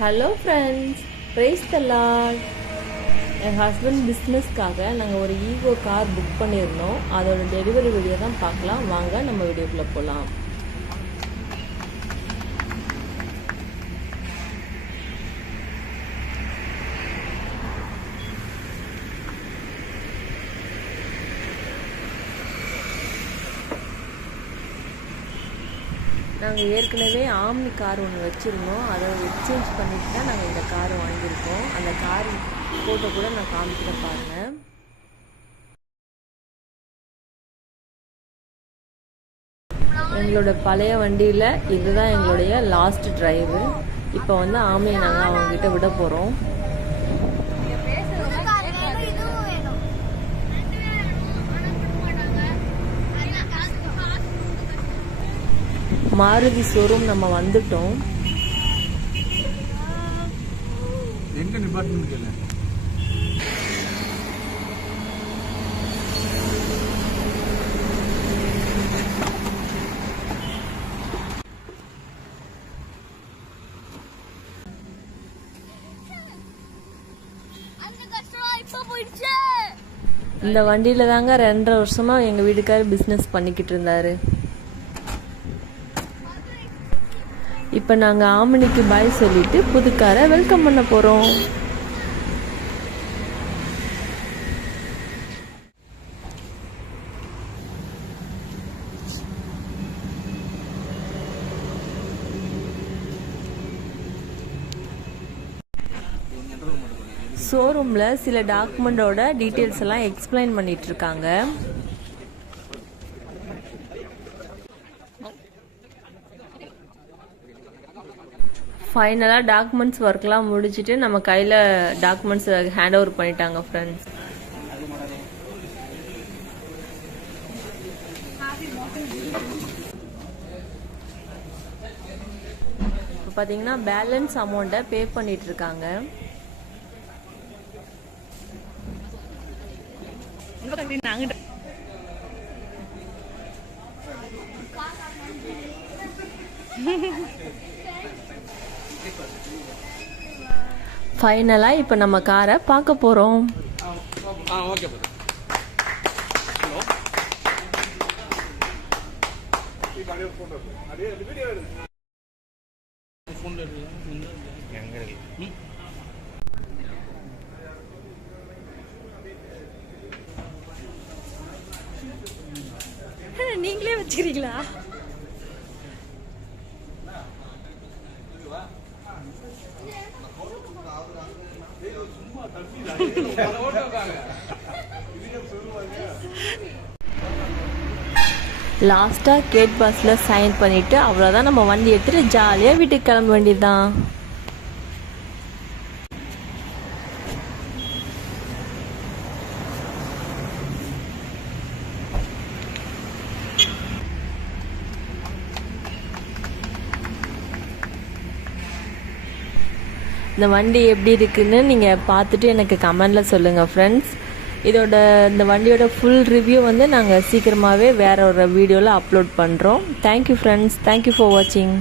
Hello friends, praise the Lord. என் husband பிஸ்னஸ்க்காக நாங்கள் ஒரு ஈகோ கார் புக் பண்ணியிருந்தோம். அதோட டெலிவரி வீடியோ தான் பார்க்கலாம். வாங்க நம்ம வீடியோக்குள்ளே போகலாம். நாங்கள் ஏற்கனவே ஆம்னி கார் ஒன்று வச்சுருந்தோம். அதை எக்ஸ்சேஞ்ச் பண்ணிட்டு தான் நாங்கள் இந்த கார் வாங்கியிருக்கோம். அந்த கார் ஃபோட்டோ கூட நான் காமிக்கிறேன் பாருங்கள். எங்களோட பழைய வண்டியில் இதுதான் எங்களுடைய லாஸ்ட் டிரைவு. இப்போ வந்து ஆம்னியை நாங்கள் அவங்ககிட்ட விட போகிறோம். மாருதி ஷோரூம் நம்ம வந்துட்டோம். எங்க டிபார்ட்மெண்ட் கேளு. இந்த வண்டியில தாங்க 2.5 வருஷமா எங்க வீட்டுக்காரர் பிசினஸ் பண்ணிக்கிட்டு இருந்தாரு. இப்போ நாங்கள் ஆமணிக்கு பாய் சொல்லிட்டு புதுக்காரை வெல்கம் பண்ண போகிறோம். ஷோரூமில் சில டாக்குமெண்டோட டீட்டெயில்ஸ் எல்லாம் எக்ஸ்பிளைன் பண்ணிட்டு இருக்காங்க. ஃபைனலாக டாக்குமெண்ட்ஸ் ஒர்க்லாம் முடிச்சுட்டு நம்ம கையில் டாக்குமெண்ட்ஸ் ஹேண்ட் ஓவர் பண்ணிட்டாங்க ஃப்ரெண்ட்ஸ். இப்போ பார்த்தீங்கன்னா பேலன்ஸ் அமௌண்ட்டை பே பண்ணிட்டு இருக்காங்க. ஃபைனலாக இப்போ நம்ம காரை பார்க்க போகிறோம். நீங்களே வச்சுக்கிறீங்களா? லாஸ்ட்டாக கேட் பாஸில் சைன் பண்ணிவிட்டு அவ்வளோதான், நம்ம வண்டி எடுத்துகிட்டு ஜாலியாக வீட்டுக்கு கிளம்ப வேண்டியதுதான். இந்த வண்டி எப்படி இருக்குன்னு நீங்கள் பார்த்துட்டு எனக்கு கமெண்டில் சொல்லுங்கள் ஃப்ரெண்ட்ஸ். இந்த வண்டியோட ஃபுல் ரிவ்யூ வந்து நாங்கள் சீக்கிரமாகவே வேற ஒரு வீடியோவில் அப்லோட் பண்ணுறோம். தேங்க்யூ ஃப்ரெண்ட்ஸ், தேங்க்யூ ஃபார் வாட்சிங்.